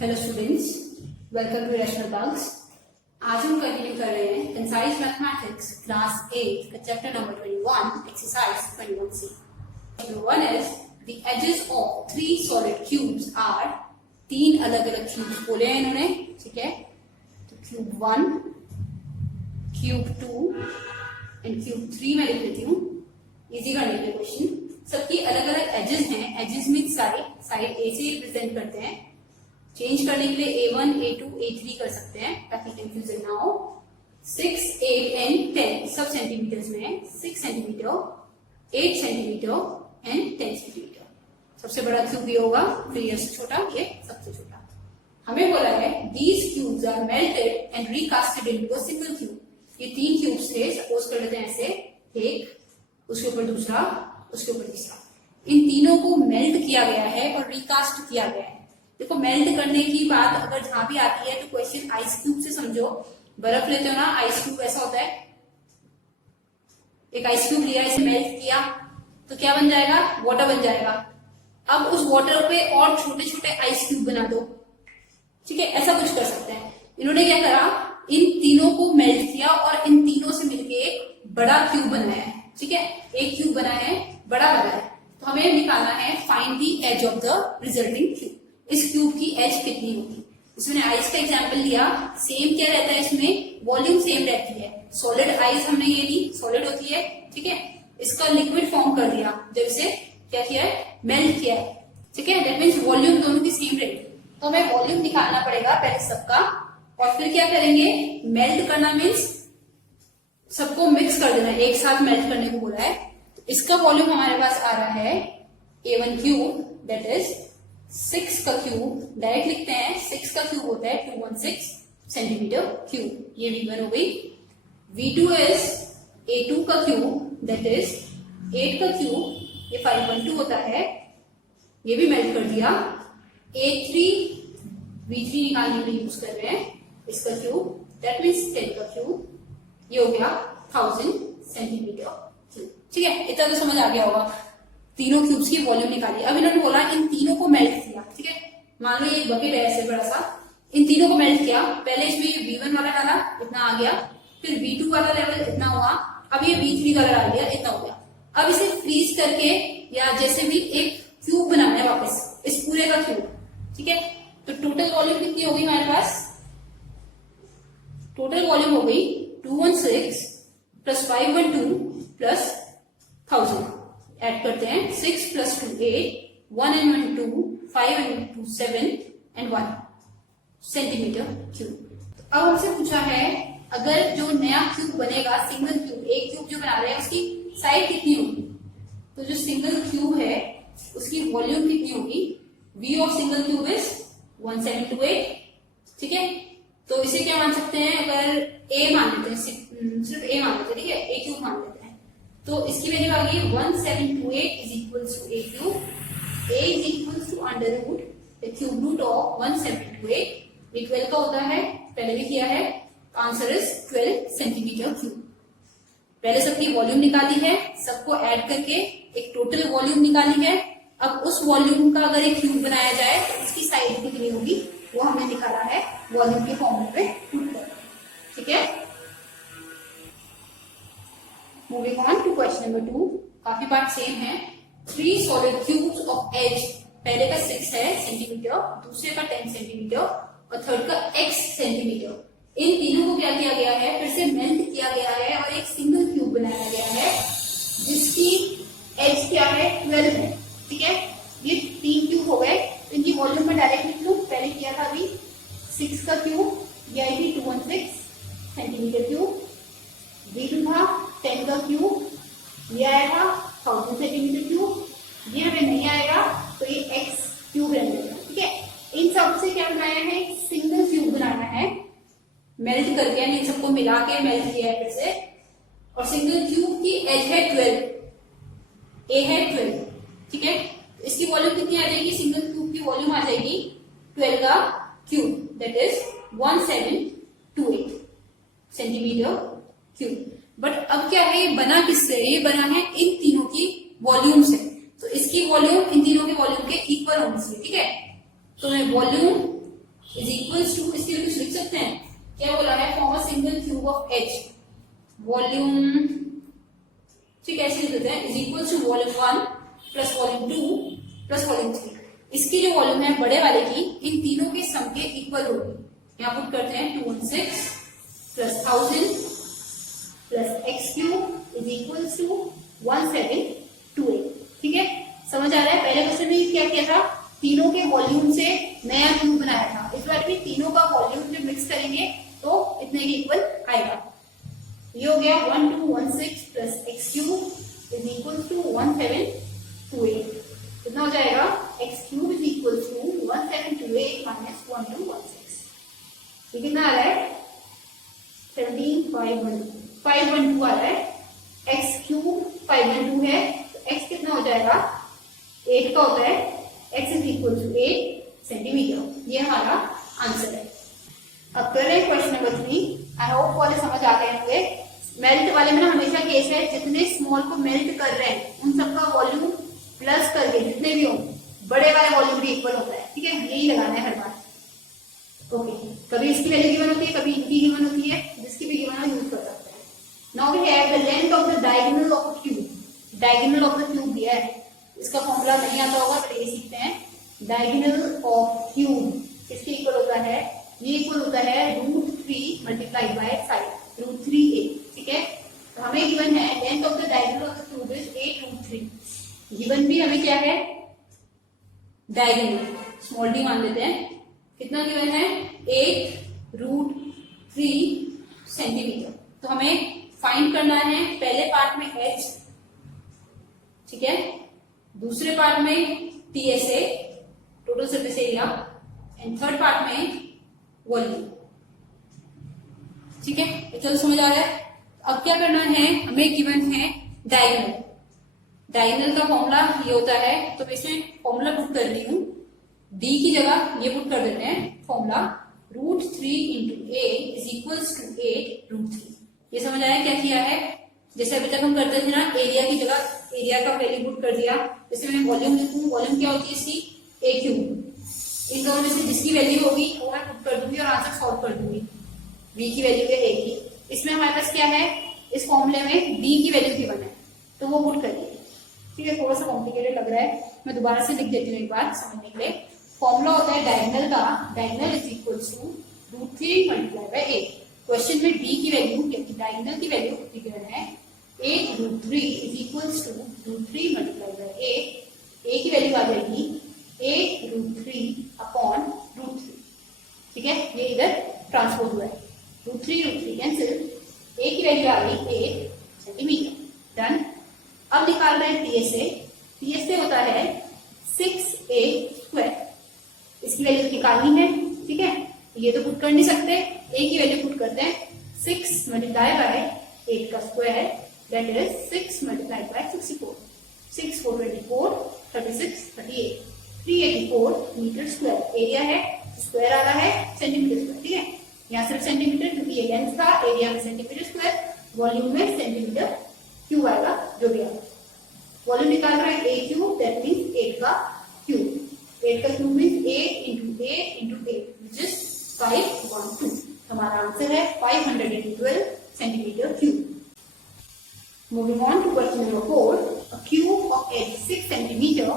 Hello students, welcome to rational bugs. आज हम continue कर रहे हैं कंसाइज मैथमेटिक्स क्लास 8 का chapter number 21 exercise 21C। Number 1 is the edges of 3 solid cubes are. 3 अलग अलग क्यूब्स बोले हैं इन्होंने, ठीक है। तो क्यूब 1, क्यूब 2 एंड क्यूब 3 मैं लिख लेती हूँ इजी करने के क्वेश्चन। सबकी अलग अलग एजेस हैं। एजेस मीन साइड ए से रिप्रेजेंट करते हैं। चेंज करने के लिए A1, A2, A3 कर सकते हैं ताकि कंफ्यूजन ना हो। 6, 8 एंड 10 सब सेंटीमीटर्स में है। 6 सेंटीमीटर, 8 सेंटीमीटर एंड 10 सेंटीमीटर। सबसे बड़ा क्यूब ये होगा, फिर ये छोटा, ये सबसे छोटा। हमें बोला है these cubes are melted and recasted into a single cube. ये 3 क्यूब्स थे, सपोज कर लेते हैं ऐसे, एक, उसके ऊपर दूसरा, उसके ऊपर तीसरा। इन तीनों को मेल्ट किया गया है और रिकास्ट किया गया है। देखो, मेल्ट करने की बात अगर जहां भी आती है तो क्वेश्चन आइस क्यूब से समझो। बर्फ लेते हो ना, आइस क्यूब ऐसा होता है। एक आइस क्यूब लिया, इसे मेल्ट किया तो क्या बन जाएगा? वाटर बन जाएगा। अब उस वाटर पे और छोटे छोटे आइस क्यूब बना दो, ठीक है। ऐसा कुछ कर सकते हैं। इन्होंने क्या करा, इन तीनों को मेल्ट किया और इन तीनों से मिलके एक बड़ा क्यूब बनाया है, ठीक है। एक क्यूब बना है, बड़ा बना है। तो हमें निकालना है find the edge of the resulting cube. इस क्यूब की एज कितनी होगी? इसमें आइस का एग्जांपल लिया। सेम क्या रहता है इसमें? वॉल्यूम सेम रहती है। सॉलिड आइस हमने ये ली, सॉलिड होती है, ठीक है। इसका लिक्विड फॉर्म कर दिया जब इसे क्या किया है, मेल्ट किया है, ठीक है। दैट मीन्स वॉल्यूम दोनों की सेम रहेगी। तो हमें वॉल्यूम निकालना पड़ेगा पहले सबका, और फिर क्या करेंगे, मेल्ट करना मीन्स सबको मिक्स कर देना, एक साथ मेल्ट करने को बोला है। तो इसका वॉल्यूम हमारे पास आ रहा है A1 क्यूब, दैट इज 6 का क्यूब। डायरेक्ट लिखते हैं, 6 का क्यूब होता है 216 सेंटीमीटर क्यूब। ये V1 हो गई। V2 इज A2 का क्यूब, दैट इज 8 का क्यूब, ये 512 होता है, ये भी मेल्ट कर दिया। A3 V3 निकालने के लिए यूज कर रहे हैं इसका क्यूब, दैट मीन्स 10 का क्यूब, ये हो गया 1000 सेंटीमीटर क्यूब, ठीक है। इतना तो समझ आ गया होगा। तीनों क्यूब्स की वॉल्यूम निकाली। अब इन्होंने बोला इन तीनों को मेल्ट किया, ठीक है। मान लो ये एक बकेट है ऐसे बड़ा सा, इन तीनों को मेल्ट किया। पहले इसमें V1 वाला डाला, इतना आ गया। फिर V2 वाला लेवल इतना हुआ। अब ये V3 वाला डाल दिया, इतना हो गया। अब इसे फ्रीज करके या जैसे भी एक क्यूब बनाना है वापस, इस पूरे का क्यूब, ठीक है। तो टोटल वॉल्यूम कितनी होगी हमारे पास? टोटल वॉल्यूम हो गई 216 प्लस 512 प्लस 1000। ऐड करते हैं, 6 plus 2 8, 1 and 1 2, 5 and 2 7 and 1 centimetre cube. अब हमसे पूछा है अगर जो नया क्यूब बनेगा, सिंगल क्यूब, एक क्यूब जो बना रहे हैं उसकी साइज कितनी होगी? तो जो सिंगल क्यूब है उसकी वॉल्यूम कितनी होगी? V of single cube is 1728, ठीक है। तो इसे क्या मान सकते हैं, अगर A मान लेते हैं, सिर्फ A मान लेते हैं, ठीक है, A क्यूब मान लेते हैं। तो इसकी वैल्यू आ गई 1728 is equals to A cube. A is equals to under root the cube root of 1728। ये 12 का होता है, पहले भी किया है। Answer is 12 centimetre cube. पहले सबकी वॉल्यूम निकाली है, सबको ऐड करके एक टोटल वॉल्यूम निकाली है। अब उस वॉल्यूम का अगर एक क्यूब बनाया जाए तो उसकी साइज कितनी होगी, वो हमने निकाला है वॉल्यूम के फॉर्मूले पे पुट कर, ठीक है। Moving on to question number 2। काफी पार्ट सेम है। 3 सॉलिड क्यूब्स ऑफ एज, पहले का 6 है सेंटीमीटर, दूसरे का 10 सेंटीमीटर और थर्ड का x सेंटीमीटर। इन तीनों को क्या किया गया है, फिर से मेल्ट किया गया है और एक सिंगल क्यूब बनाया गया है जिसकी एज क्या है, 12 है, ठीक है। ये 3 क्यूब हो गए। इनकी वॉल्यूम में डायरेक्ट लिख लूं, पहले किया था अभी। 6 का क्यूब, ये आएगी 216 सेंटीमीटर क्यूब। V2 था 10 का क्यूब, ये आएगा 1000 सेंटीमीटर क्यूब। ये हमें नहीं आएगा तो ये x क्यूब रहने देगा, ठीक है। इन सब से क्या बनाया है, सिंगल क्यूब बनाना है मेल्ट करके, यानी इन सबको मिला के मेल्ट किया है फिर से। और सिंगल क्यूब की एज है 12, A है 12, ठीक है। इसकी वॉल्यूम कितनी आ जाएगी, सिंगल क्यूब की वॉल्यूम आ जाएगी 12 का cube, that is 1728 centimetre cube. But अब क्या है, ये बना किससे? ये बना है इन तीनों की वॉल्यूम से। तो इसकी वॉल्यूम इन तीनों के वॉल्यूम के इक्वल होनी चाहिए, ठीक है। तो मैं वॉल्यूम इक्वल्स टू, इसके लिए कुछ लिख सकते हैं, क्या बोला है, form a single cube of H volume, ठीक है, ऐसे लिख देते हैं, is equals to volume 1 plus volume 2 plus volume 3। इसकी जो वॉल्यूम है बड़े वाले की, इन तीनों के सम के इक्वल होगी। यहाँ पुट करते हैं 216 plus 1000 plus x cube is equals to 1728। ठीक है, समझ आ रहा है। पहले क्वेश्चन में क्या किया था, तीनों के वॉल्यूम से नया क्यूब बनाया था। इस बार भी तीनों का वॉल्यूम जब मिक्स करेंगे तो इतने के इक्वल आएगा। ये हो गया 1216 plus x cube is equal to 1728। कितना हो जाएगा, x cube is equal to 1728 minus 1216। ये कितना आ रहा है, 17512 आ रहा है। x क्यूब 512 है, तो x कितना हो जाएगा, 8 का होता है, x is equal to 8 centimetre. ये हमारा आंसर है। अब कर रहे हैं क्वेश्चन नंबर 3। आई होप वाले समझ आ गए होंगे। मेल्ट वाले में ना हमेशा केस है, जितने स्मॉल को मेल्ट कर रहे हैं उन सबका वॉल्यूम प्लस करके जितने भी हो बड़े वाले वॉल्यूम भी इक्वल होता है। ठीक है, यही लगाना है हर बार। ओके, कभी इसकी वैल्यू गिवन होती है, कभी इनकी गिवन होती है, जिसकी भी गिवन हो यूज कर सकते हैं। Now we have the length of the diagonal of a cube. Diagonal of the cube दिया है, इसका फॉर्मूला नहीं आता होगा, बट ये सीखते हैं। डायगोनल ऑफ क्यूब इसके इक्वल होता है, ये इक्वल होता है √3 मल्टीप्लाइड बाय 5, √3a। ठीक है, तो हमें गिवन है length of the diagonal of the cube is 8√3। Given भी हमें क्या है, डायगोनल, स्मॉल डी मान लेते हैं। कितना गिवन है, 8√3 सेंटीमीटर। तो हमें फाइंड करना है पहले पार्ट में h, ठीक है, दूसरे पार्ट में TSA total surface area, and third part में वॉल्यूम। ठीक है, चलो समझ आ रहा है। अब क्या करना है, हमें गिवन है डायगोनल। डायगोनल का फॉर्मूला ये होता है, तो मैं इसमें फॉर्मूला पुट कर रही हूँ, d की जगह ये पुट कर देते हैं formula, √3 into a is equals to 8√3। ये समझ आया क्या किया है, जैसे अभी तक हम करते थे ना, एरिया की जगह एरिया का वैल्यू पुट कर दिया। जैसे मैं वॉल्यूम लिखूं, वॉल्यूम क्या होती है इसकी, a क्यूब। इन दोनों में से जिसकी वैल्यू होगी वो मैं पुट कर दूंगी और आंसर सॉल्व कर दूंगी। v की वैल्यू है a की। इसमें हमारे पास क्या है, इस फॉर्मूले में d की वैल्यू गिवन है, तो वो पुट करिए। ठीक है, थोड़ा सा कॉम्प्लिकेटेड लग रहा है, मैं दोबारा से लिख देती हूँ एक बार समझने के लिए। फॉर्मूला होता है डायगोनल का, diagonal is equals to √3 multiply by 8। Question में d की वैल्यू, क्योंकि डायगोनल की वैल्यू गिवन है 8√3 is equals to √3 multiply by 8। a की वैल्यू आ जाएगी 8√3 अपॉन √3। ठीक है, ये इधर ट्रांसपोज हुआ है, √3 कैंसिल, a की वैल्यू आ गई 8 सेंटीमीटर। डन। अब निकाल रहे हैं TSA। TSA होता है 6a स्क्वायर। इसकी वैल्यू निकालनी है। ठीक है, ये तो पुट कर नहीं सकते, a की वैल्यू पुट करते हैं, 6 मल्टीप्लाई बाय 8 का square, that is 6 multiply by 64। 6 4 24, 36 38, 384 metre square. Area है, स्क्वायर आ रहा है सेंटीमीटर स्क्वायर। ठीक है, यहाँ सिर्फ सेंटीमीटर, क्योंकि ये लेंथ था, एरिया में सेंटीमीटर स्क्वायर, वॉल्यूम में सेंटीमीटर क्यूब आएगा, जो भी आएगा। वॉल्यूम निकाल रहा है a क्यूब, दैट मीन्स 8 का क्यूब। 8 का cube means 8 into 8 into 8 which is 512। हमारा आंसर है 512 centimetre cube. Moving on to question number 4। A cube of edge 6 centimetre.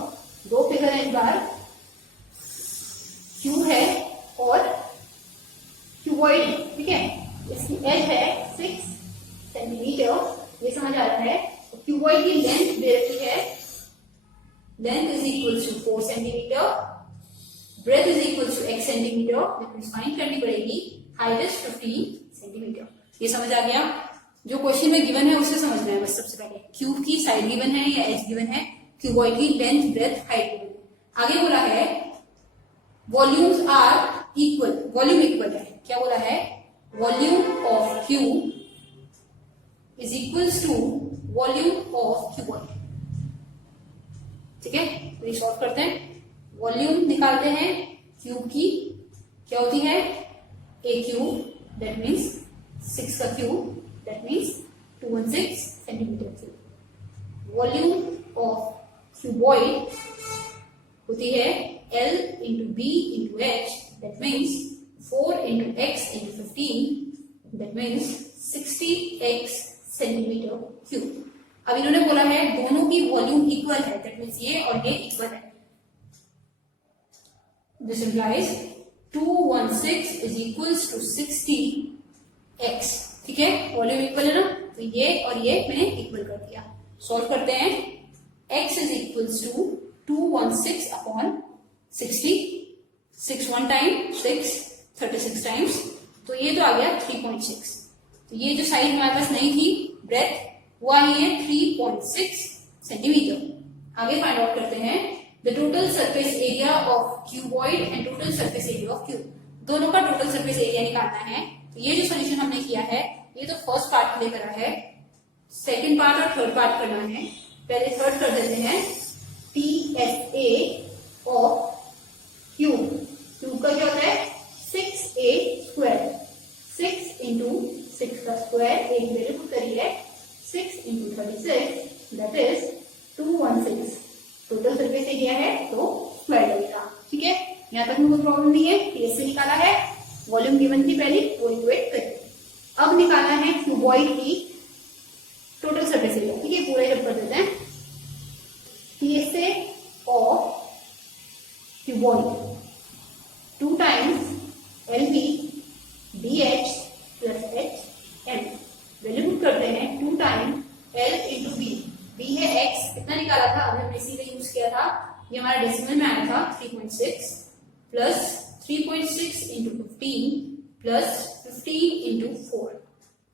दो फिगर है इस बार, क्यूब है और क्यूबॉइड। ठीक है, इसकी एज है 6 सेंटीमीटर, ये समझ आ रहा है। क्यूबॉइड की लेंथ दे रखी है, length is equal to 4 centimetre, breadth is equal to x centimetre, that means find करनी पड़ेगी हाइट इज 15 सेंटीमीटर। ये समझ आ गया। जो क्वेश्चन में गिवन है उससे समझना है बस। सबसे पहले क्यूब की साइड गिवन है या एज गिवन है, क्यूबॉइड की लेंथ ब्रेथ हाइट गिवन है। आगे बोला है volumes are equal, volume equal है। क्या बोला है, volume of cube is equals to volume of cuboid. ठीक है, तो ये सॉल्व करते हैं। वॉल्यूम निकालते हैं क्यूब की, क्या होती है, a क्यूब, दैट मीन्स 6 का cube, that means 216 centimetre cube. Volume of cuboid होती है L into B into H, that means 4 into x into 15 that means 60x centimetre cube. अब इन्होंने बोला है दोनों की वॉल्यूम इक्वल है, दैट मीन्स ये और ये इक्वल है। This implies 216 is equals to 60x। ठीक है, वॉल्यूम इक्वल है ना, तो ये और ये मैंने इक्वल कर दिया। सॉल्व करते हैं। x is equals to 216 upon 60, 6 1 time 6 36 times, तो ये तो आ गया 3.6। तो ये जो साइड हमारे पास नहीं थी ब्रेथ वो आई है 3.6 सेंटीमीटर। आगे फाइंड आउट करते हैं the total surface area of cuboid and total surface area of cube. दोनों का टोटल सरफेस एरिया निकालना है। तो ये जो सोल्यूशन हमने किया है ये तो फर्स्ट पार्ट के लिए करा है, सेकेंड पार्ट और थर्ड पार्ट करना है। पहले थर्ड कर देते हैं। TSA ऑफ क्यूब, क्यूब का क्या होता है 6a स्क्वायर, 6 इंटू 6 का स्क्वायर, एक वैल्यू पुट करिए 6 into 36 that is 216। Total surface area है तो स्क्वायर लगेगा। ठीक है, यहाँ तक में कोई प्रॉब्लम नहीं है। TSA निकाला है, वॉल्यूम गिवन थी पहले वो इक्वेट करिए। अब निकालना है क्यूबॉइड की टोटल सरफेस एरिया। ठीक है, पूरा जब कर देते हैं। TSA of cuboid 2 times LB DH plus HM, value put करते हैं 2 time L into B, B है X, कितना निकाला था अभी हमने इसी का यूज किया था, ये हमारा डेसिमल में आया था 3.6 प्लस 3.6 इंटू 15 प्लस 15 इंटू 4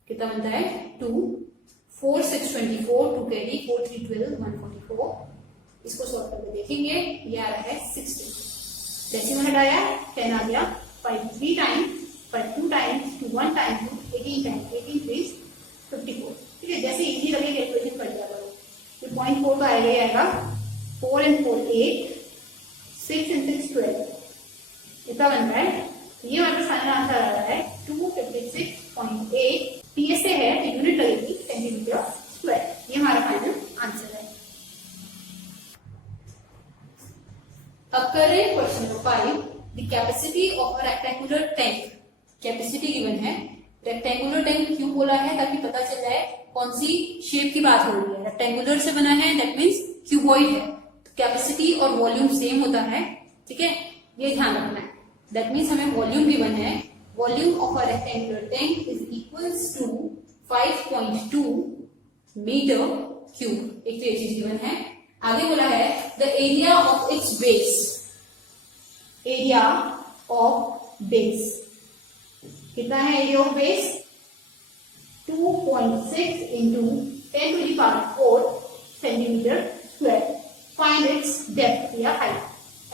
कितना बनता है 2, 4 6 24, 2 कैरी 4 3 12 144। इसको सॉल्व करके देखेंगे, ये आ रहा है 60। डेसिमल हटाया 10 आ गया, 5 3 टाइम्स, 5 2 टाइम्स, 2 1 टाइम्स, 18 टाइम्स, 18 3 54। ठीक है, जैसे इजी लगे कैलकुलेशन कर दिया करो। ये 0.4 का आएगा, ये आएगा 4 and 4 8, 6 and 6 12, इतना बन रहा है। ये हमारे फाइनल आंसर आ रहा है 256.8। TSA है तो यूनिट लगेगी सेंटीमीटर स्क्वायर। ये हमारा फाइनल आंसर है। अब कर रहे हैं question number 5। The capacity of a rectangular tank. Capacity given है, रेक्टेंगुलर टैंक क्यों बोला है ताकि पता चल जाए कौन सी शेप की बात हो रही है। रेक्टेंगुलर से बना है दैट मीन्स क्यूबॉइड है, तो कैपेसिटी और वॉल्यूम सेम होता है। ठीक है, ये ध्यान रखना है। दैट मीन्स हमें वॉल्यूम गिवन है, volume of a rectangular tank is equals to 5.2 metre cube. एक तो ये चीज गिवन है। आगे बोला है the area of its base, area of base कितना है area of base 2.6 into 10 to the power 4 centimetre square. Find its depth या हाइट,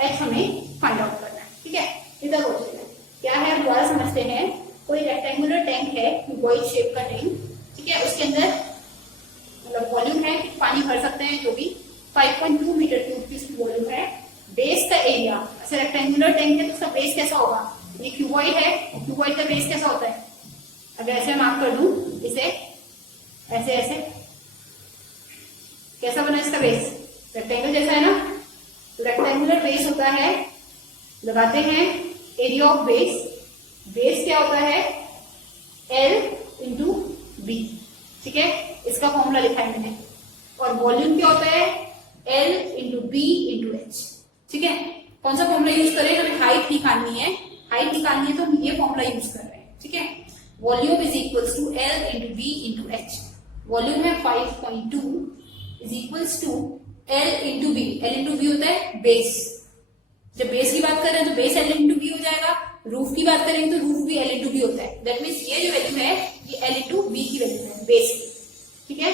h हमें फाइंड आउट करना है। ठीक है, इधर क्वेश्चन है क्या है, हम दोबारा समझते हैं। कोई रेक्टेंगुलर टैंक है, क्यूबॉइड शेप का टैंक, ठीक है, उसके अंदर मतलब वॉल्यूम है, पानी भर सकते हैं जो भी, 5.2 मीटर क्यूब की उसकी वॉल्यूम है। बेस का एरिया, ऐसे रेक्टेंगुलर टैंक है तो उसका बेस कैसा होगा, ये क्यूबॉइड है, क्यूबॉइड का बेस कैसा होता है, अगर ऐसे मार्क कर दूं इसे ऐसे ऐसे, कैसा बना इसका बेस, रेक्टेंगल जैसा है ना, तो रेक्टेंगुलर बेस होता है, लगाते हैं एरिया ऑफ बेस, बेस क्या होता है L इंटू बी। ठीक है, इसका फॉर्मूला लिखा है मैंने। और वॉल्यूम क्या होता है L into B into H. ठीक है, कौन सा फॉर्मूला यूज करें, हमें हाइट निकालनी है, हाइट निकालनी है तो हम ये फॉर्मूला यूज कर रहे हैं। ठीक है, volume is equals to L into B into H. Volume है 5.2 is equals to L into B, L into B होता है बेस, जब बेस की बात कर रहे हैं तो बेस L इंटू बी हो जाएगा, रूफ की बात करेंगे तो रूफ भी L इंटू बी होता है। दैट मीन्स ये जो वैल्यू है ये L इंटू बी की वैल्यू है बेस की। ठीक है,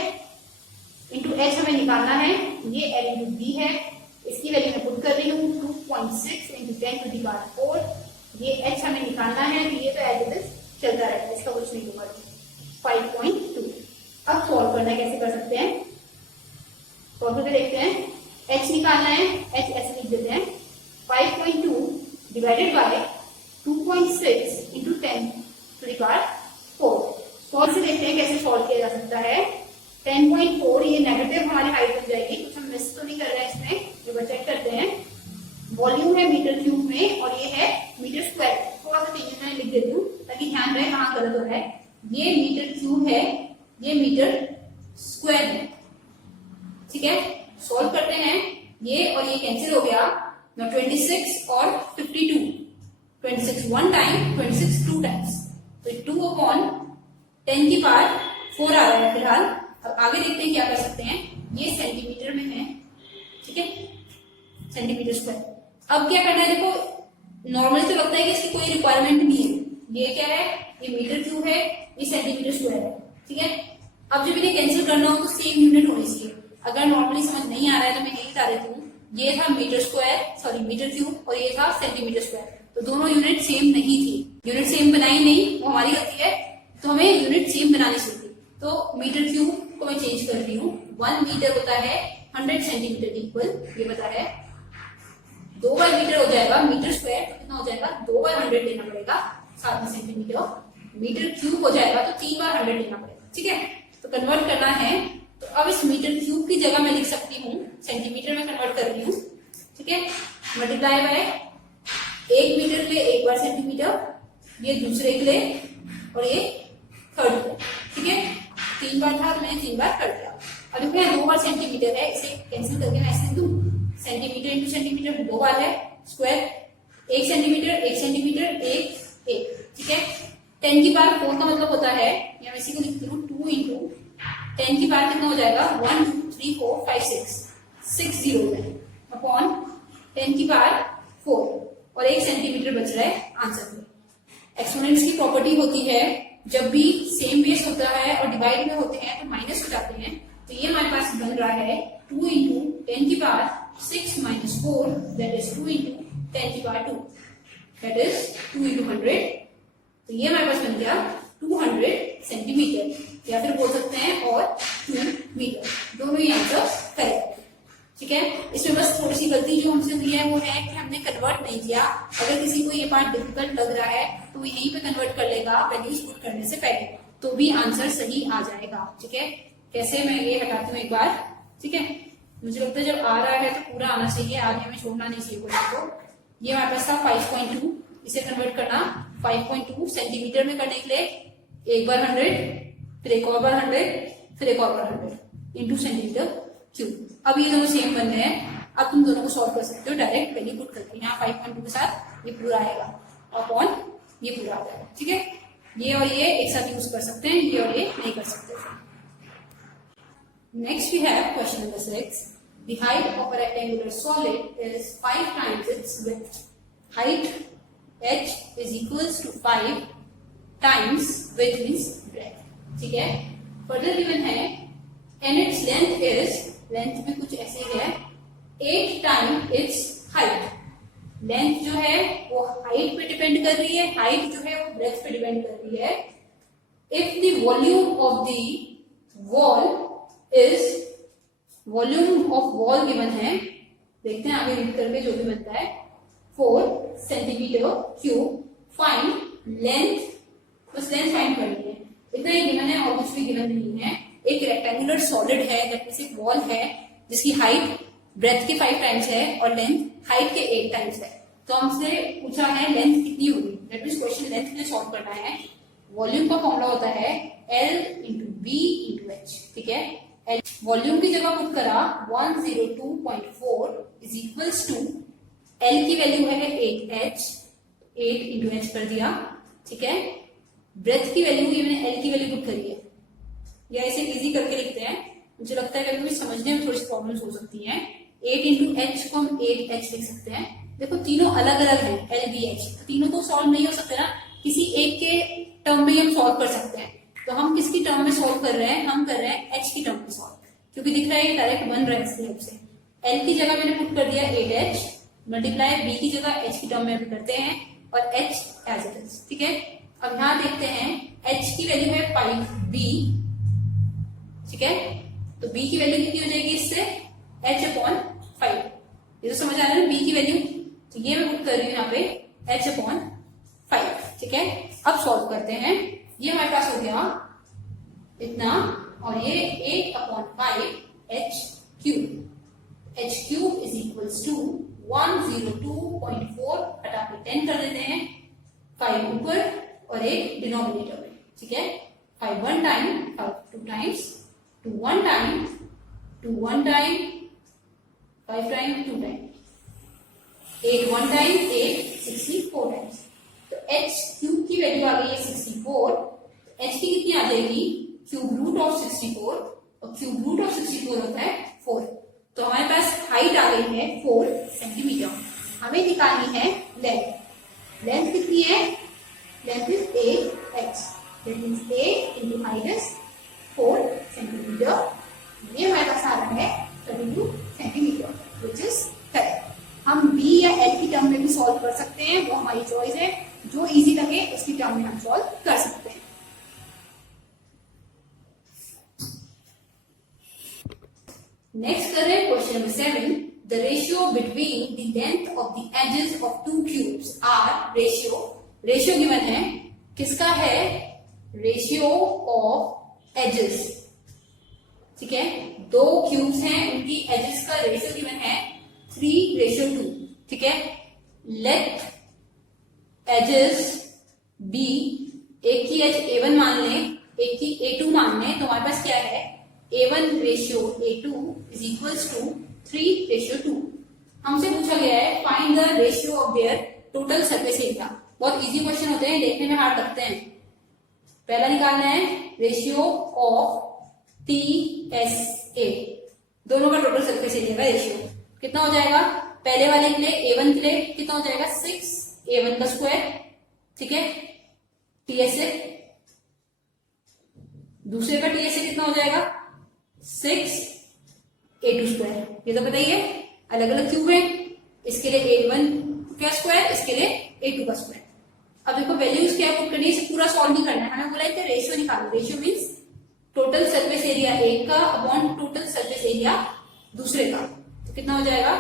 इंटू एच हमें निकालना है, ये L इंटू बी है, इसकी वैल्यू मैं पुट कर रही हूँ 2.6 इंटू 10 टू दी पावर 4। ये h हमें निकालना है तो ये तो एज इट इज चलता रहेगा, इसका कुछ नहीं होगा। 5.2 अब सॉल्व करना है, कैसे कर सकते हैं, सॉल्व करके देखते हैं। h निकालना है, h ऐसे लिख देते हैं 5.2 divided by 2.6 into 10 to the power 4। Solve से देखते हैं कैसे सॉल्व किया जा सकता है। 10.4 ये नेगेटिव हमारी हाइट बन जाएगी, कुछ हम मिस तो नहीं कर रहे हैं इसमें, ये चेक करते हैं। वॉल्यूम है मीटर क्यूब में और ये है मीटर स्क्वायर, थोड़ा सा चेंजेस मैंने ये और ये कैंसिल हो गया। now 26 और 52, 26 1 टाइम, 26 2 टाइम्स, तो 2 अपॉन 10 की पावर 4 आ रहा है फिलहाल। अब आगे देखते हैं क्या कर सकते हैं। ये सेंटीमीटर में है, ठीक है, सेंटीमीटर स्क्वायर। अब क्या करना है, देखो नॉर्मली तो लगता है कि इसकी कोई रिक्वायरमेंट नहीं है। ये क्या है, ये मीटर क्यूब है, ये सेंटीमीटर स्क्वायर है, ठीक है। अब जब इन्हें कैंसिल करना हो तो सेम यूनिट होनी चाहिए। अगर नॉर्मली समझ नहीं आ रहा है तो मैं यही बता देती हूँ, ये था metre square, sorry metre cube, और ये था सेंटीमीटर स्क्वायर। तो दोनों यूनिट सेम नहीं थी, यूनिट सेम बनाई नहीं, वो हमारी गलती है। तो हमें यूनिट सेम बनानी चाहिए। तो मीटर क्यूब को मैं चेंज कर रही हूँ। 1 मीटर होता है 100 सेंटीमीटर इक्वल, ये पता है। 2 बार मीटर हो जाएगा मीटर स्क्वायर, तो कितना हो जाएगा, 2 बार 100 लेना पड़ेगा, साथ में सेंटीमीटर। मीटर क्यूब हो जाएगा तो 3 बार 100 लेना पड़ेगा, ठीक है। तो कन्वर्ट करना है, तो अब इस मीटर क्यूब की जगह मैं लिख सकती हूँ सेंटीमीटर में कन्वर्ट कर रही हूँ, ठीक है। मल्टीप्लाई बाय 1 मीटर के लिए 1 बार सेंटीमीटर, ये दूसरे के लिए, और ये थर्ड के, ठीक है। 3 बार था तो मैंने 3 बार कर दिया। अब देखो यहाँ 2 बार सेंटीमीटर है, इसे कैंसिल करके मैं ऐसे दूं, सेंटीमीटर इंटू सेंटीमीटर 2 बार है, स्क्वायर 1 सेंटीमीटर 1 सेंटीमीटर 1 1, ठीक है। 10 की पावर 4 का मतलब होता है, या मैं इसी को लिखती हूँ 2 इंटू 10 की पावर कितना हो जाएगा, 1 2 3 4 5 6 जीरो है अपॉन 10 की पावर 4, और 1 सेंटीमीटर बच रहा है आंसर में। एक्सपोनेंट्स की प्रॉपर्टी होती है, जब भी सेम बेस होता है और डिवाइड में होते हैं तो माइनस हो जाते हैं। तो ये हमारे पास बन रहा है 2 इंटू 10 की power 6 minus 4, that is 2 into 10 की पावर 2, दैट इज 2 इंटू 100। तो ये हमारे पास बन गया 200 सेंटीमीटर, या फिर बोल सकते हैं और 2 मीटर, दोनों ही आंसर करेक्ट, ठीक है। इसमें बस थोड़ी सी गलती जो हमसे हुई है वो है कि हमने कन्वर्ट नहीं किया। अगर किसी को ये पार्ट डिफिकल्ट लग रहा है तो वो यहीं पे कन्वर्ट कर लेगा वैल्यूज पुट करने से पहले, तो भी आंसर सही आ जाएगा, ठीक है। कैसे, मैं ये हटाती हूँ एक बार, ठीक है। मुझे लगता है जब आ रहा है तो पूरा आना चाहिए, आगे हमें छोड़ना नहीं चाहिए क्वेश्चन को। ये हमारे पास था 5.2, इसे कन्वर्ट करना 5.2 सेंटीमीटर में करने के लिए 1 बार 100, फिर एक और बार 100, फिर एक और बार 100 इंटू सेंटीमीटर क्यूब। अब ये दोनों सेम बन गए हैं। अब तुम दोनों को सॉल्व कर सकते हो डायरेक्ट वैल्यू पुट करके। यहाँ 5.2 के साथ ये पूरा आएगा अपॉन ये पूरा आ जाएगा, ठीक है। ये और ये एक साथ यूज कर सकते हैं, ये और ये नहीं कर सकते। Next we have question number 6। The height of a rectangular solid is 5 times its width. Height h is equals to 5 times width means breadth, ठीक है। फर्दर गिवन है and its length is, length भी कुछ ऐसे ही है, 8 time it's height. Length जो है वो हाइट पे डिपेंड कर रही है, हाइट जो है वो ब्रेथ पे डिपेंड कर रही है। If the volume of the wall is, volume of wall given है, देखते हैं आगे रीड करके जो भी बनता है, 4 सेंटीमीटर क्यूब, फाइंड लेंथ, बस लेंथ फाइंड करनी है, इतना ही गिवन है और कुछ भी गिवन नहीं है। एक रेक्टेंगुलर सॉलिड है, दैट मींस एक वॉल है जिसकी हाइट ब्रेथ के 5 टाइम्स है और लेंथ हाइट के 8 टाइम्स है। तो हमसे पूछा है लेंथ कितनी होगी, दैट मींस क्वेश्चन लेंथ के लिए सॉल्व करना है। वॉल्यूम का फॉर्मूला होता है L into B into H, ठीक है। वॉल्यूम की जगह पुट करा 102.4 इज इक्वल्स टू, L की वैल्यू है 8h, 8 इंटू एच कर दिया, ठीक है। ब्रेथ की वैल्यू की मैंने L की वैल्यू पुट करी है, या इसे इजी करके लिखते हैं, मुझे लगता है कभी कभी समझने में थोड़ी सी प्रॉब्लम्स हो सकती हैं। 8 इंटू एच को हम 8h लिख सकते हैं। देखो तीनों अलग अलग हैं, L B H, तो तीनों तो सॉल्व नहीं हो सकते ना, किसी एक के टर्म में हम सॉल्व कर सकते हैं। तो हम किसकी टर्म में सॉल्व कर रहे हैं, हम कर रहे हैं H की टर्म में सॉल्व, क्योंकि दिख रहा है डायरेक्ट बन रहा है इसकी हेल्प से। L की जगह मैंने पुट कर दिया 8h, मल्टीप्लाई B की जगह H की टर्म में करते हैं और H एज इट इज, ठीक है। अब यहाँ देखते हैं H की वैल्यू है 5B, ठीक है। तो B की वैल्यू कितनी हो जाएगी इससे, h/5, ये तो समझ आ रहा है ना B की वैल्यू। तो ये मैं पुट कर रही हूँ यहाँ पे h/5, ठीक है। अब सॉल्व करते हैं, ये हमारे पास हो गया इतना, और ये 8/5 h cube, h cube is equals to 102.4, हटा के 10 कर देते हैं, 5 ऊपर और एक डिनोमिनेटर में, ठीक है। 5 1 time, 5 2 times, 2 1 time, 2 1 time, 5 time 2 time, 8 1 time, 8 64 times. तो h क्यूब की वैल्यू आ गई है 64, h की कितनी आ जाएगी, क्यूब रूट ऑफ 64, और क्यूब रूट ऑफ 64 होता है 4। तो हमारे पास हाइट आ गई है 4 सेंटीमीटर। हमें निकालनी है लेंथ। लेंथ कितनी है, length is 8h, that means 8 into height is 4 centimetre. ये हमारे पास आ रहा है 32 सेंटीमीटर, विच इज करेक्ट। हम b या l की टर्म में भी सॉल्व कर सकते हैं, वो हमारी चॉइस है, जो इजी लगे उसकी टर्म में हम सॉल्व कर सकते हैं। नेक्स्ट कर रहे हैं question number 7। The ratio between the length of the edges of two cubes are, ratio given है, किसका है, रेशियो ऑफ एजेस, ठीक है, दो क्यूब्स हैं, उनकी एजेस का रेशियो गिवन है 3:2, ठीक है। लेट एजेस बी, एक की एज A1 मान लें, एक की A2 मान लें, तो हमारे पास क्या है, A1:A2 इज इक्वल्स टू 3:2। हमसे पूछा गया है find the ratio of their total surface area. बहुत इजी क्वेश्चन होते हैं, देखने में हार्ड लगते हैं। पहला निकालना है रेशियो ऑफ TSA, दोनों का टोटल सरफेस एरिया का रेशियो कितना हो जाएगा, पहले वाले के लिए A1 के लिए कितना हो जाएगा 6A1 का स्क्वायर, ठीक है, TSA। दूसरे का TSA कितना हो जाएगा 6A2 स्क्वायर। ये तो बताइए, अलग अलग क्यूब है, इसके लिए A1 का स्क्वायर, इसके लिए A2 का स्क्वायर। अब देखो वैल्यूज क्या पुट करनी है, इसे पूरा सॉल्व नहीं करना है, हमें बोला है कि रेशियो निकालो। Ratio means total surface area एक का अपॉन टोटल सरफेस एरिया दूसरे का। तो कितना हो जाएगा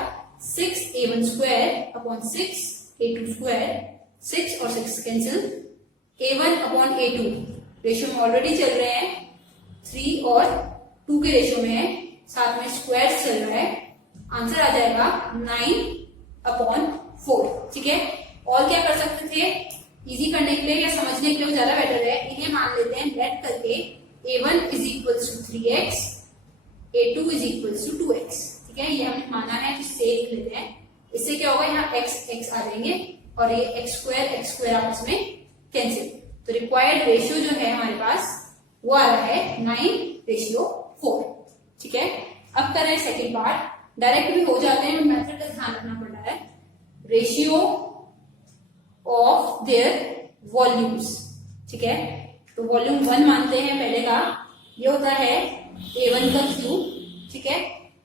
6A1 square upon 6A2 square, 6 और 6 cancel, A1 upon A2 ratio में ऑलरेडी चल रहे हैं, 3 और 2 के रेशियो में है, साथ में स्क्वायर चल रहा है, आंसर आ जाएगा 9/4, ठीक है। और क्या कर सकते थे, इजी करने के लिए या समझने के लिए ज्यादा बेटर है, इन्हें मान लेते हैं लेट करके A1 is equals to 3x, A2 is equals to 2x, ठीक है, ये हमने माना है, तो से लिख लेते हैं। इससे क्या होगा, यहाँ x आ जाएंगे और ये x स्क्वायर आपस में कैंसिल। तो रिक्वायर्ड रेशियो जो है हमारे पास वो आ रहा है 9:4, ठीक है। अब कर रहे हैं सेकेंड पार्ट, डायरेक्ट भी हो जाते हैं, मेथड का ध्यान रखना पड़ रहा है। रेशियो ऑफ देयर वॉल्यूम्स, ठीक है, तो वॉल्यूम 1 मानते हैं पहले का, ये होता है A1 का क्यूब, ठीक है।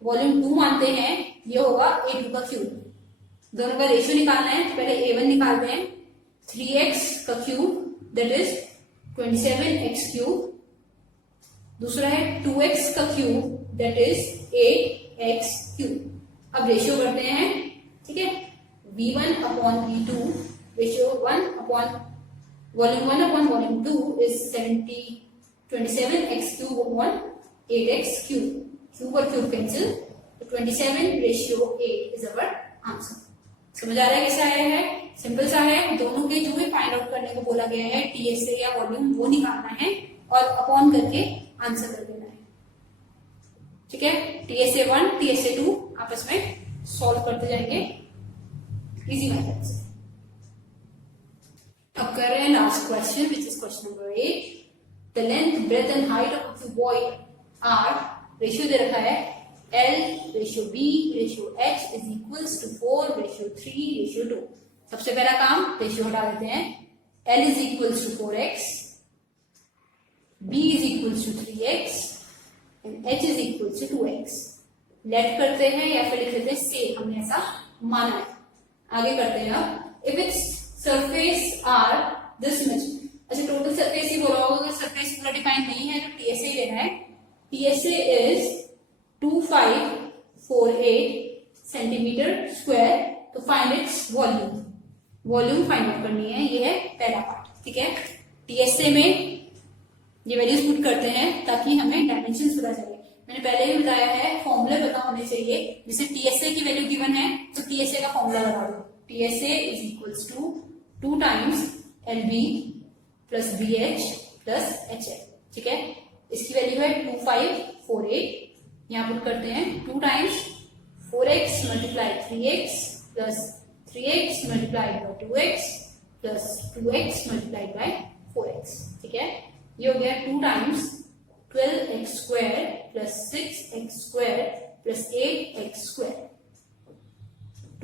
वॉल्यूम 2 मानते हैं, ये होगा A2 का क्यूब। दोनों का रेशियो निकालना है, तो पहले A1 निकालते हैं, 3x का cube that is 27x cube, दूसरा है 2x का cube that is 8x cube. अब रेशियो करते हैं, ठीक है, V1 upon V2, ratio 1 upon volume 1 upon volume 2 is 27x cube upon 8x cube, cube और क्यूब कैंसिल, तो 27:8 इज अवर आंसर। समझ आ रहा है कैसे आया है, सिंपल सा है। दोनों के जो भी फाइंड आउट करने को बोला गया है, TSA या वॉल्यूम, वो निकालना है और अपॉन करके आंसर कर देना है, ठीक है। TSA1 TSA2 आपस में सॉल्व करते जाएंगे इजी मेथड से। अब कर रहे हैं last question, which is question number 8। The length, breadth and height of cuboid are, ratio दे रखा है L:B ratio H is equals to 4:3:2। सबसे पहला काम रेशियो हटा देते हैं, L is equals to 4x, B is equals to 3x and H is equals to 2x। Let करते हैं या फिर लिख लेते हैं से, हमने ऐसा माना है। आगे करते हैं अब, if its surface are this much, अच्छा टोटल सरफेस ही बोला होगा, अगर सरफेस पूरा डिफाइन नहीं है तो TSA ही लेना है। TSA इज 2548 सेंटीमीटर स्क्वायर, तो find its volume, volume find out करनी है, ये है पहला पार्ट, ठीक है। TSA में ये वैल्यूज पुट करते हैं ताकि हमें डायमेंशन पता चले। मैंने पहले ही बताया है फॉर्मूले पता होने चाहिए, जैसे TSA की वैल्यू गिवन है तो TSA का फॉर्मूला लगा दो, TSA is equals to 2 times LB plus BH plus HL, ठीक है। इसकी वैल्यू है 2548, यहाँ पुट करते हैं 2 times 4x multiplied 3x plus 3x multiplied by 2x plus 2x multiplied by 4x. ठीक है, ये हो गया 2 times 12x square plus 6x square plus 8x square.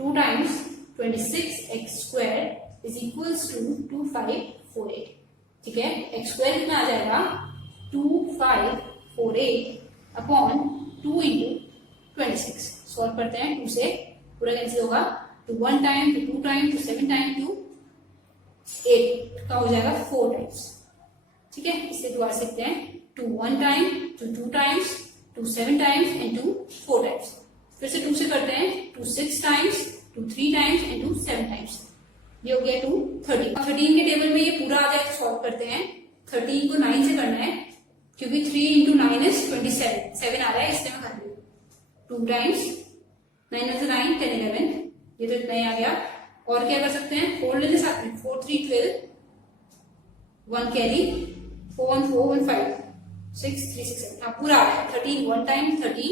2 times 26x square is equals to 2548. ठीक है, x square कितना आ जाएगा 2548 upon 2 into 26. Solve करते हैं, 2 से पूरा कैंसिल होगा, तो 1 टाइम तो 2 टाइम तो 7 टाइम टू 8 का हो जाएगा 4 टाइम्स. ठीक है, इससे दोबारा सीखते हैं, 2 1 टाइम तो 2 times two 7 times and two 4 times. फिर से 2 से करते हैं, 2 6 times two 3 times and two 7 times. ये हो गया 2 13. 13 के टेबल में ये पूरा आ जाए तो सॉल्व करते हैं. 13 को 9 से करना है क्योंकि 3 इंटू 9 इज 27. 7 आ रहा है इसलिए मैं कर रही हूँ. 2 टाइम्स 9 में से 9 10 11. ये तो इतना ही आ गया. और क्या कर सकते हैं, 4 लेने साथ में, 4 3 12, 1 कैरी, 4 1 4 1 5 6 3 6 7. हाँ पूरा आ रहा है. 13 1 टाइम 13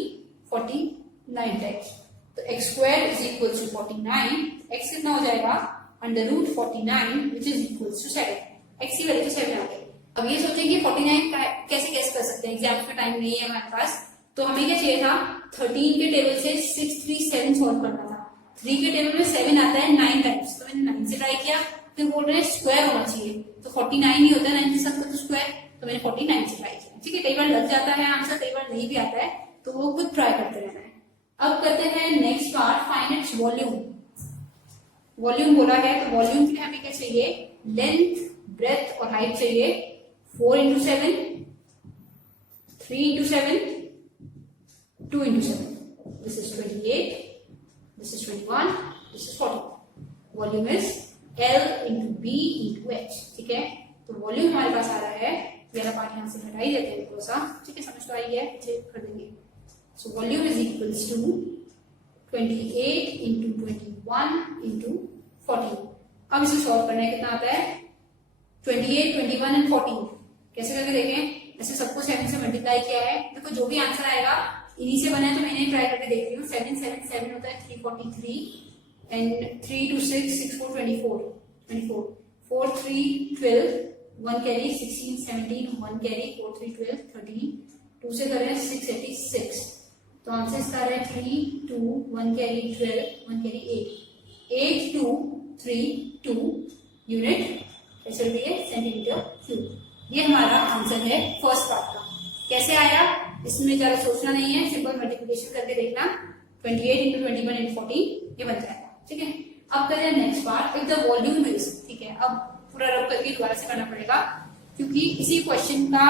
49 टाइम्स. तो x square is equal to 49. x कितना हो जाएगा under root 49 which is equal to 7. x की वैल्यू 7 आ गई. अब ये सोचेंगे 49 कैसे कैसे कर सकते हैं, एग्जाम में टाइम नहीं है हमारे पास. तो हमें क्या चाहिए था, 13 के टेबल से 6 3 7 सॉल्व करना था. 3 के टेबल में 7 आता है 9 टाइम्स, तो मैंने 9 से ट्राई किया. फिर बोल रहे हैं स्क्वायर होना चाहिए, तो 49 ही होता है 9 के साथ तो स्क्वायर, तो मैंने 49 से ट्राई किया. ठीक है, कई बार लग जाता है आंसर, कई बार नहीं भी आता है, तो वो खुद ट्राई करते रहना है. अब करते हैं next part, find its volume. Volume बोला है तो वॉल्यूम के लिए हमें क्या चाहिए, लेंथ ब्रेथ और हाइट चाहिए. 4 into 7, 3 into 7, 2 into 7. This is 28, this is 21, this is 40. Volume is L into B into H. ठीक है, तो वॉल्यूम हमारे पास आ रहा है. मेरा पार्ट यहाँ से हटा ही देते हैं थोड़ा सा. ठीक है, समझ तो आई है, अच्छे कर देंगे. So volume is equals to 28 into 21 into 14. अब इसे सॉल्व करना है, कितना आता है 28 21 एंड 14. कैसे करके देखें, ऐसे सबको 7 से मल्टीप्लाई किया है. देखो जो भी आंसर आएगा इन्हीं से बना है, तो मैंने ट्राई करके देख रही हूँ. 7 7 7 होता है 343 एंड 3 2 6 6 4 24 24 4 3 12 1 कैरी 16 17 1 कैरी 4 3 12 13 2 से करें 6 86. तो आंसर इसका है 3 2 1 कैरी 12 1 कैरी 8 2 3 2 यूनिट कैसे है सेंटीमीटर क्यूब. ये हमारा आंसर है फर्स्ट पार्ट का. कैसे आया इसमें ज्यादा सोचना नहीं है, सिंपल मल्टीप्लिकेशन करके देखना. 28 इंटू 21 इंटू 14 ये बन जाएगा. ठीक है, अब करें next part, if the volume is. ठीक है, अब पूरा रब करके दोबारा से करना पड़ेगा क्योंकि इसी क्वेश्चन का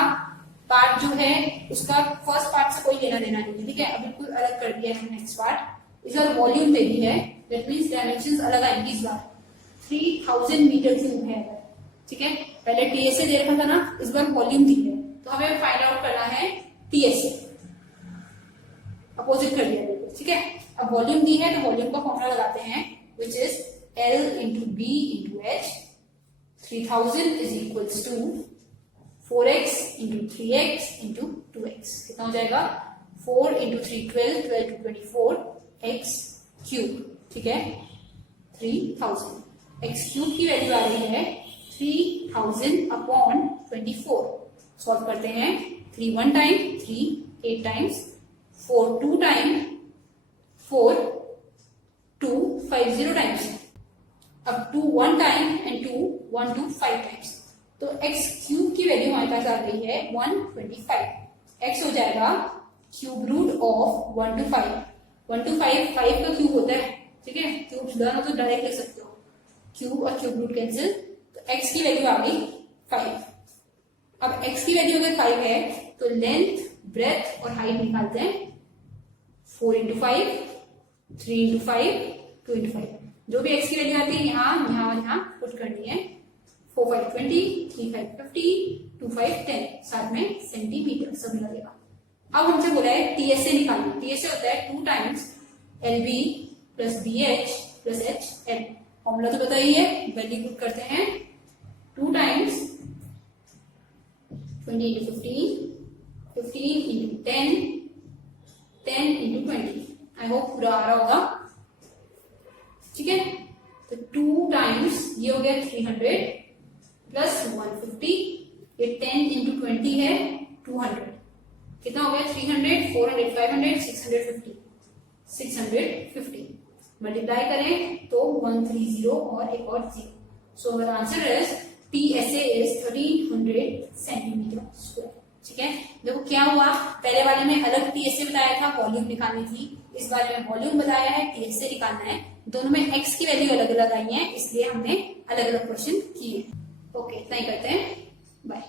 पार्ट जो है उसका फर्स्ट पार्ट से कोई लेना देना नहीं है. ठीक है, अब बिल्कुल अलग कर दिया है. नेक्स्ट पार्ट इस बार वॉल्यूम दे दी है, दैट मींस डायमेंशंस अलग आएंगी. इस बार 3000 मीटर क्यूब है. ठीक है, पहले टीएसए दे रखा था ना, इस बार वॉल्यूम दी है, तो हमें फाइंड आउट करना है टीएसए. अपोजिट कर दिया बिल्कुल. ठीक है, अब वॉल्यूम दी है तो वॉल्यूम का फॉर्मूला लगाते हैं, which is L into B into H. 3000 is equals to 4x into 3x into 2x. कितना हो जाएगा 4 इंटू 3 12 12 टू 24 x क्यूब. ठीक है, 3000. x क्यूब की वैल्यू आ रही है 3000 अपॉन 24. सॉल्व करते हैं. 3 1 टाइम 3 8 टाइम्स, 4 2 टाइम 4 2 5 0 टाइम्स. अब 2 1 टाइम एंड 2 1 2 5 टाइम्स. तो x क्यूब की वैल्यू हमारे पास आ गई है 125. x हो जाएगा cube root of 1 to 5. 1 to 5 5 का क्यूब होता है. ठीक है, क्यूब डन हो तो डायरेक्ट लिख सकते हो, क्यूब और क्यूब रूट कैंसिल. तो x की वैल्यू आ गई 5. अब x की वैल्यू अगर 5 है तो लेंथ ब्रेथ और हाइट निकालते हैं. 4 इंटू 5 3 इंटू 5 2 इंटू 5. जो भी x की वैल्यू आती है यहाँ यहाँ और यहाँ पुट करनी है. 4 5 20 3 5 50 2 5 10, साथ में सेंटीमीटर सब लगेगा. अब हमसे बोला है टीएसए निकालना. टीएसए होता है 2 times LB plus BH plus H L. Formula तो बताइए, वैल्यू पुट करते हैं. 2 times 20 into 15 15 into 10 10 into 20 I hope पूरा आ रहा होगा। ठीक है, तो 2 टाइम्स ये हो गया 300 प्लस 150, ये 10 इंटू 20 है 200, कितना हो गया 300, 400, 500, 650, 650 मल्टीप्लाई करें तो 130 और एक और 0। So our answer is PSA is 1300 centimetre square. ठीक है, देखो क्या हुआ, पहले वाले में अलग PSA बताया था, वॉल्यूम निकालनी थी, इस बारे में वॉल्यूम बताया है, PSA निकालना है। दोनों में x की वैल्यू अलग अलग आई है, इसलिए हमने अलग अलग क्वेश्चन किए। ओके, इतना ही करते हैं, बाय।